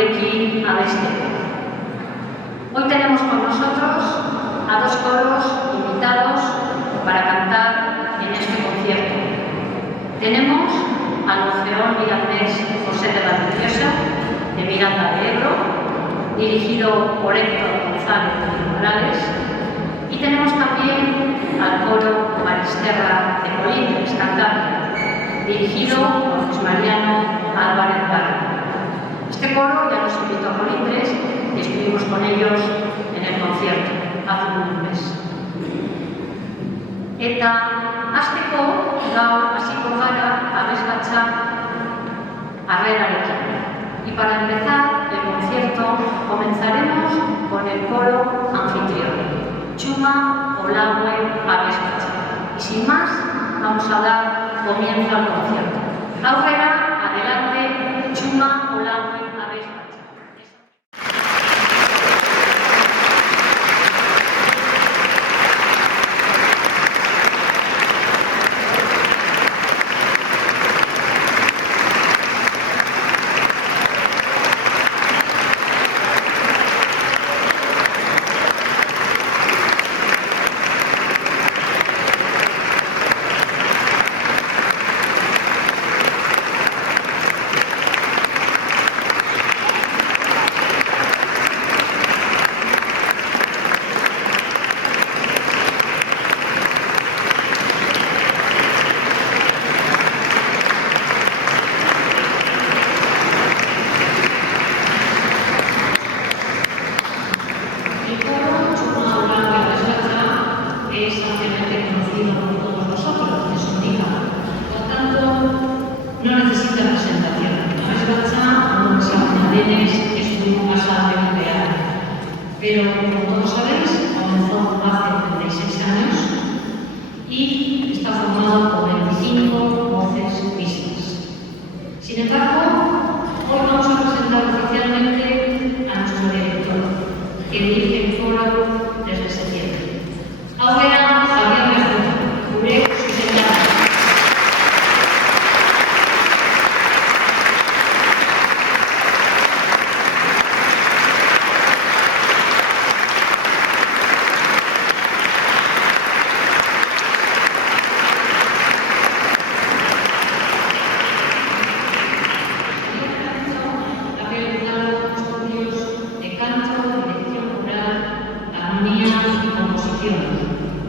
gurekin abesteko. Hoy tenemos con nosotros a dos coros invitados para cantar en este concierto. Tenemos al Orfeón Mirandés José de la Preciosa, de Miranda de Ebro, dirigido por Héctor González Morales, y tenemos también al coro Maristerra de Colindres, Cantabria, dirigido por José Mariano Álvarez Barra. Este coro ya nos invitó a Colindres y estuvimos con ellos en el concierto hace un mes. Eta hasteko gaur hasiko gara abesbatza harrerarekin. Y para empezar el concierto comenzaremos con el coro anfitrión, Txuma Olague Abesbatza. Y sin más, vamos a dar comienzo al concierto. Aurrera, adelante, Txuma Olague Abesbatza. Pero, como todos sabéis, comenzó hace 36 años y está formado por 25 voces mixtas. Sin embargo, hoy vamos a presentar oficialmente a nuestro director, que dirige el coro desde septiembre. Ahora, Javier Mejía, cubriré su sentada.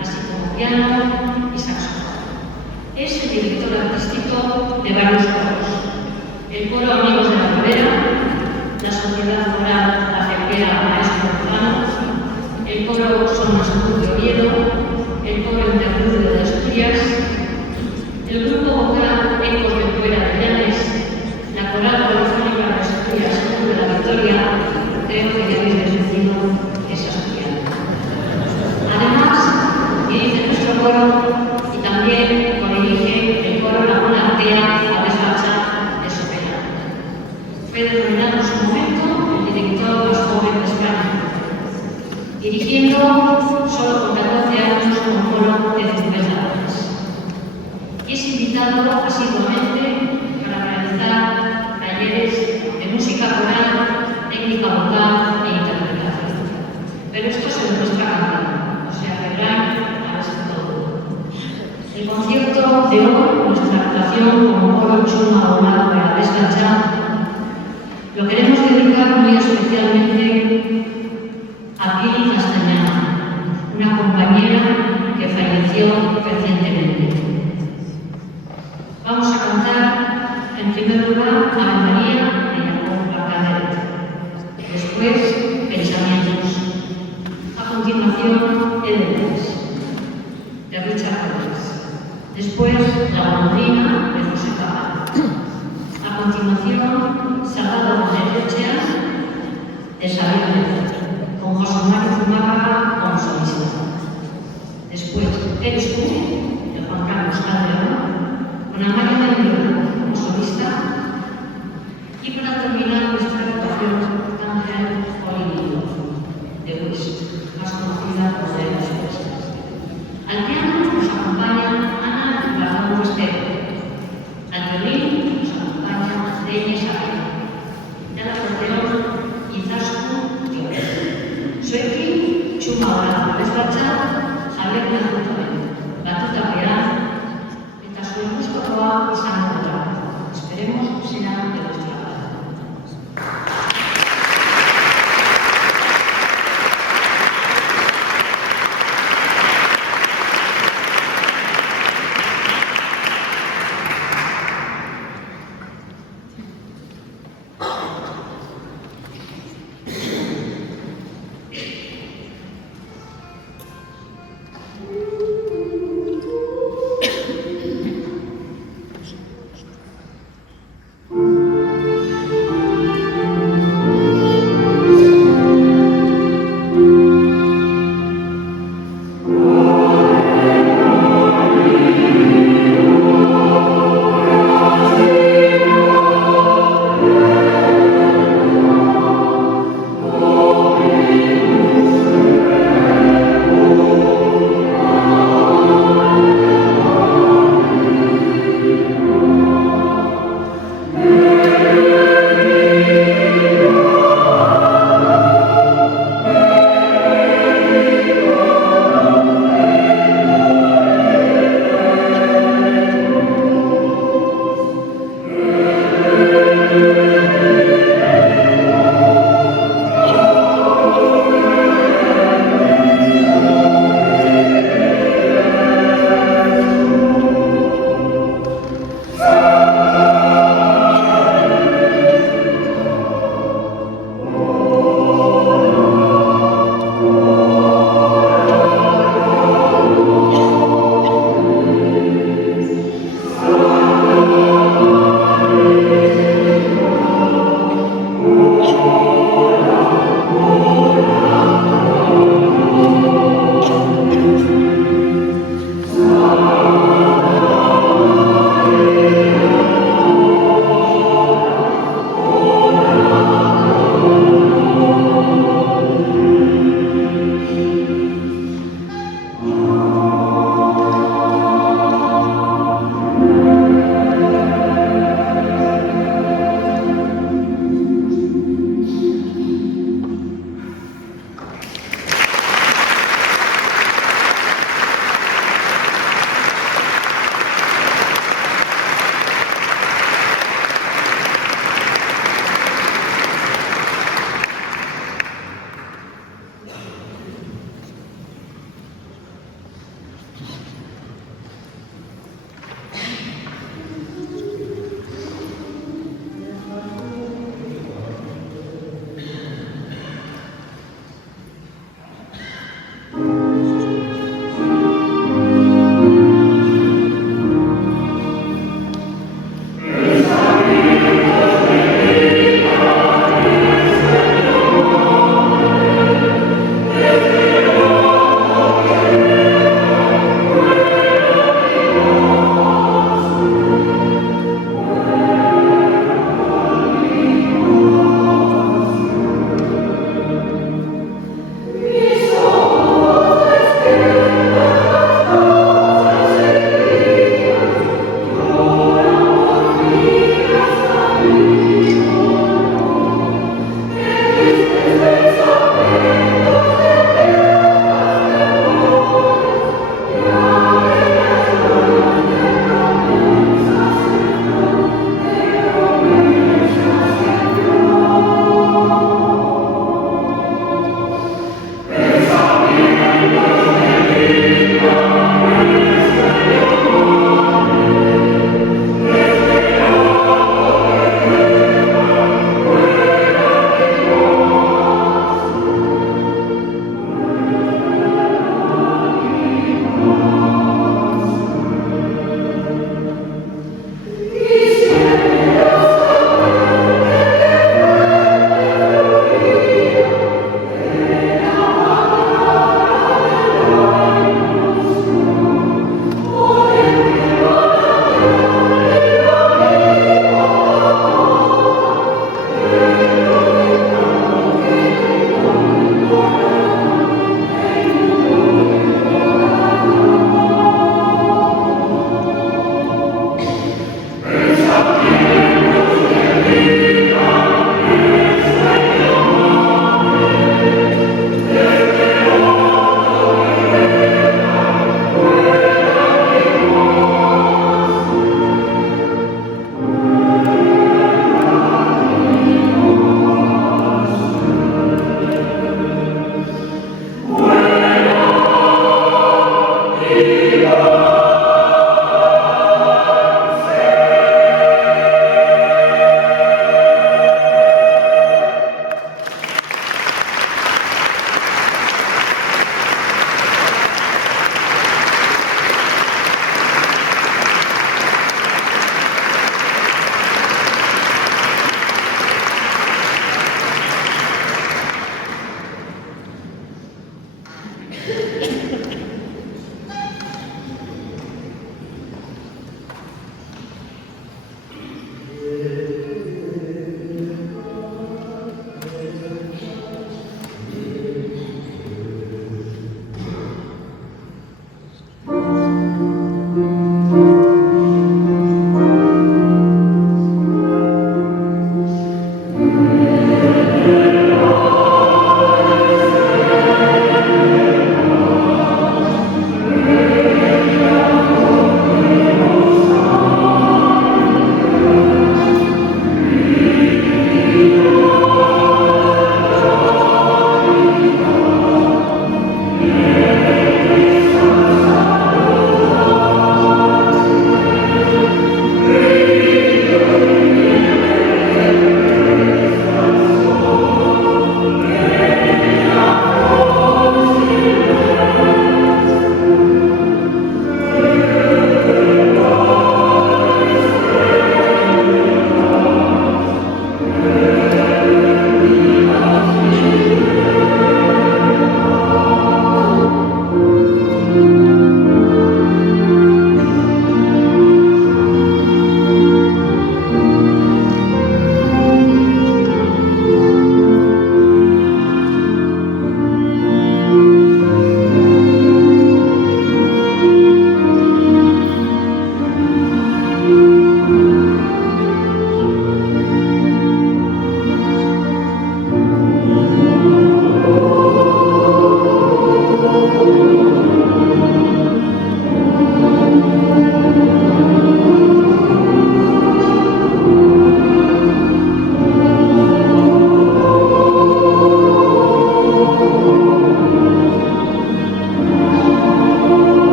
Así como piano y saxofón. Es el director artístico de varios coros: el coro Amigos de la Ribera, la Sociedad Coral La Felguera Maestro Urbano, el coro Son Mascur de Oviedo, el coro Interludio de Asturias, el grupo vocal Ecos de Fuera de Llanes, la coral polifónica de Asturias Sur de la Victoria. Creo que ya habéis descubierto esa asturiana. Además, dirige nuestro coro y también codirige el coro Laguna Artea Abesbatza de Sopela. Fue denominado en su momento el director más joven de España, dirigiendo solo con 14 años un coro de 50 años. Y es invitado asiduamente para realizar talleres de música coral, técnica vocal e interpretación. Pero esto se demuestra cantando, o sea que verán a veces todo. El concierto de hoy, nuestra actuación como coro Txuma Olague Abesbatza, lo queremos dedicar muy especialmente a Pili Castañeda, una compañera que falleció recientemente. Vamos a cantar en primer lugar Ave María de Jacob Barcadet, después Pensamientos, a continuación Edenes de Richard Robles, después La Golondrina de José Cabal, a continuación Salvador de Echea de Xavier, con José Mario Zumárraga como solista, después Eres tú de Juan Carlos Calderón, con Amalia Mendoza como solista, y para terminar nuestra actuación Ángel Olivio de Wish, más conocida por las solistas. Al piano nos acompaña Ana Ibarra Estero, al violín nos acompaña Denis Arena, y al acordeón más sano de trabajo. Esperemos sea de nuestro lado.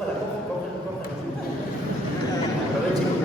Cógela. Aproveche.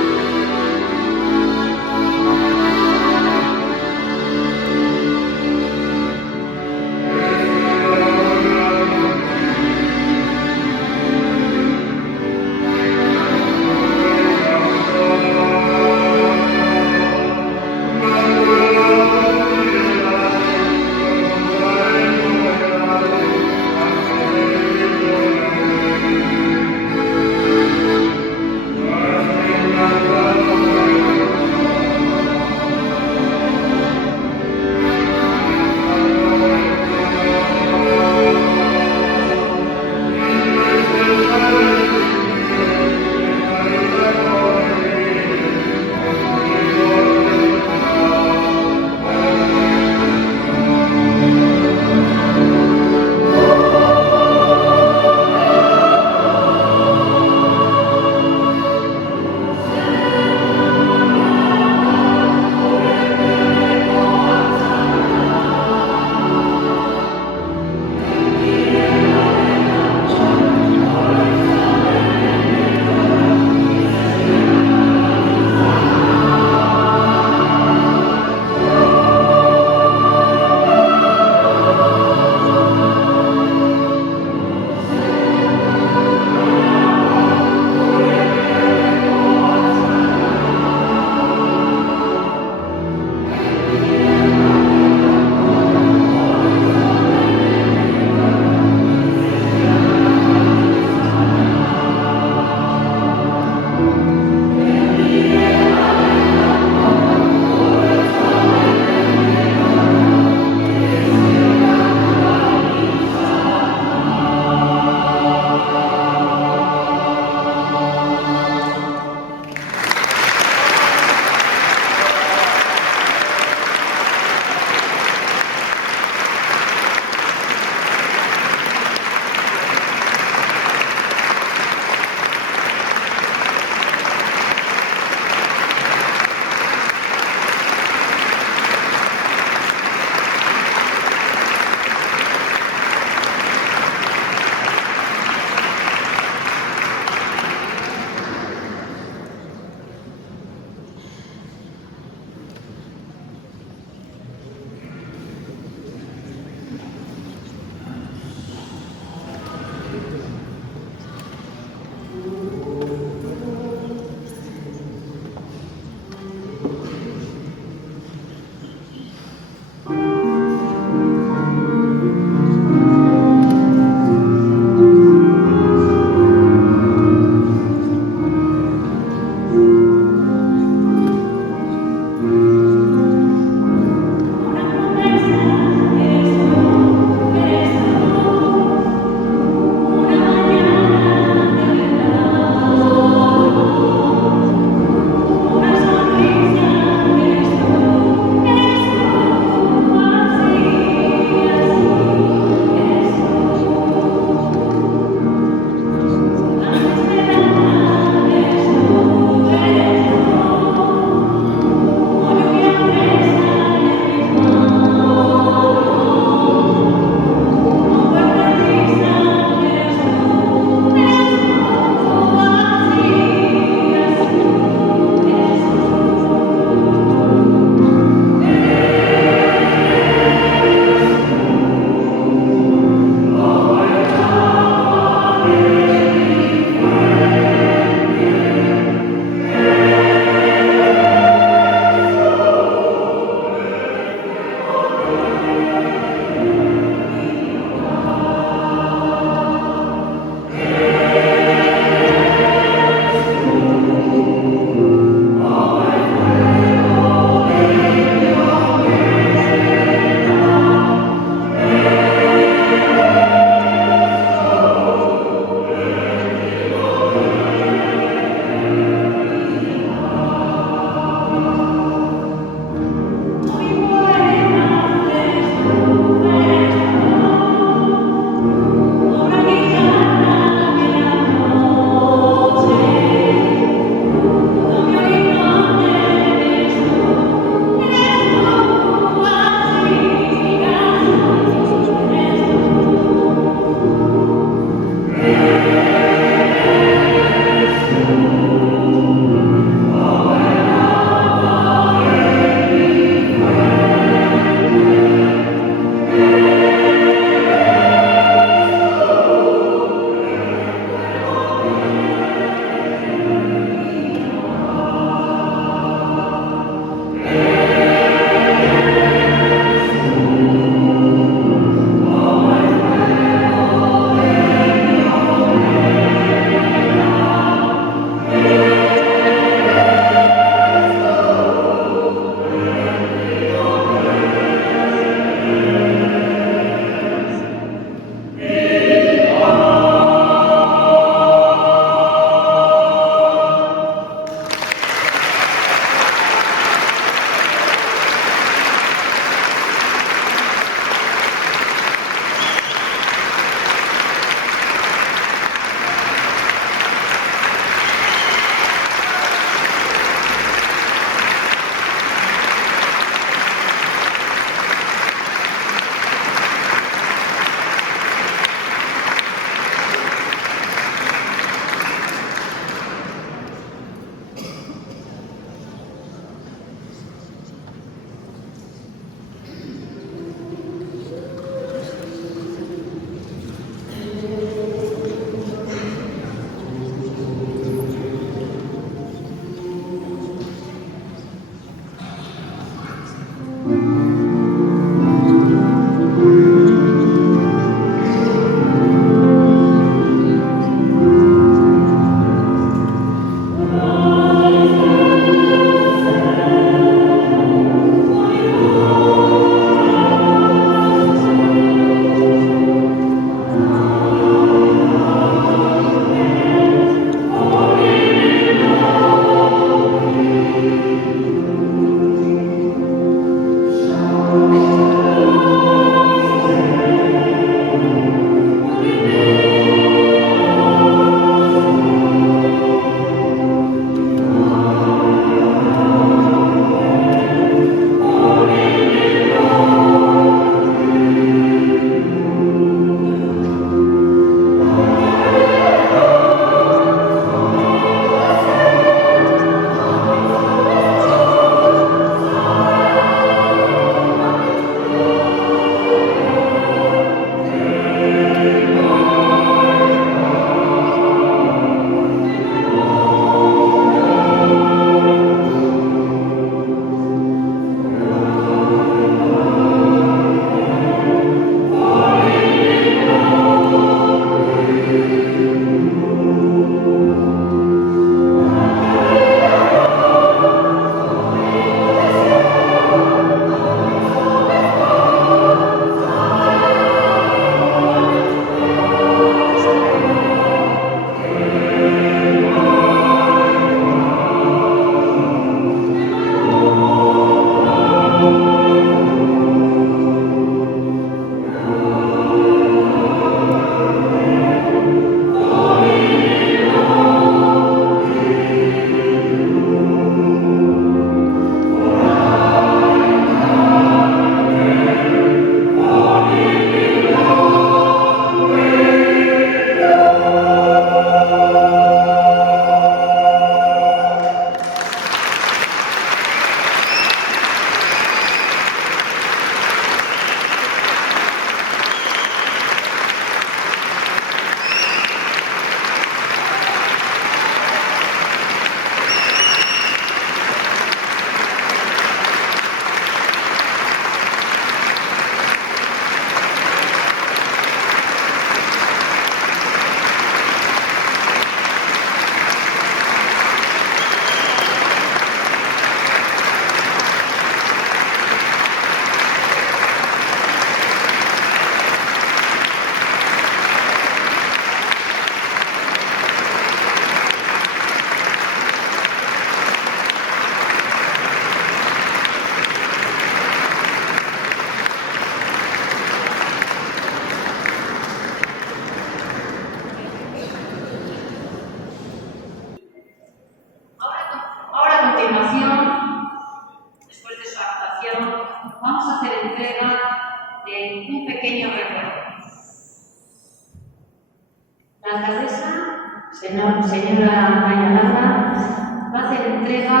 señora Maya Landa, va a hacer entrega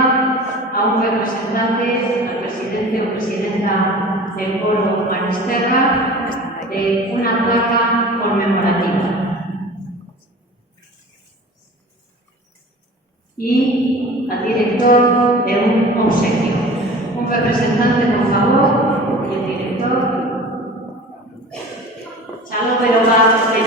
a un representante, al presidente o presidenta del coro Manisterra, de una placa conmemorativa. Y al director de un obsequio. Un representante, por favor, y el director. Chalo Beroga de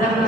la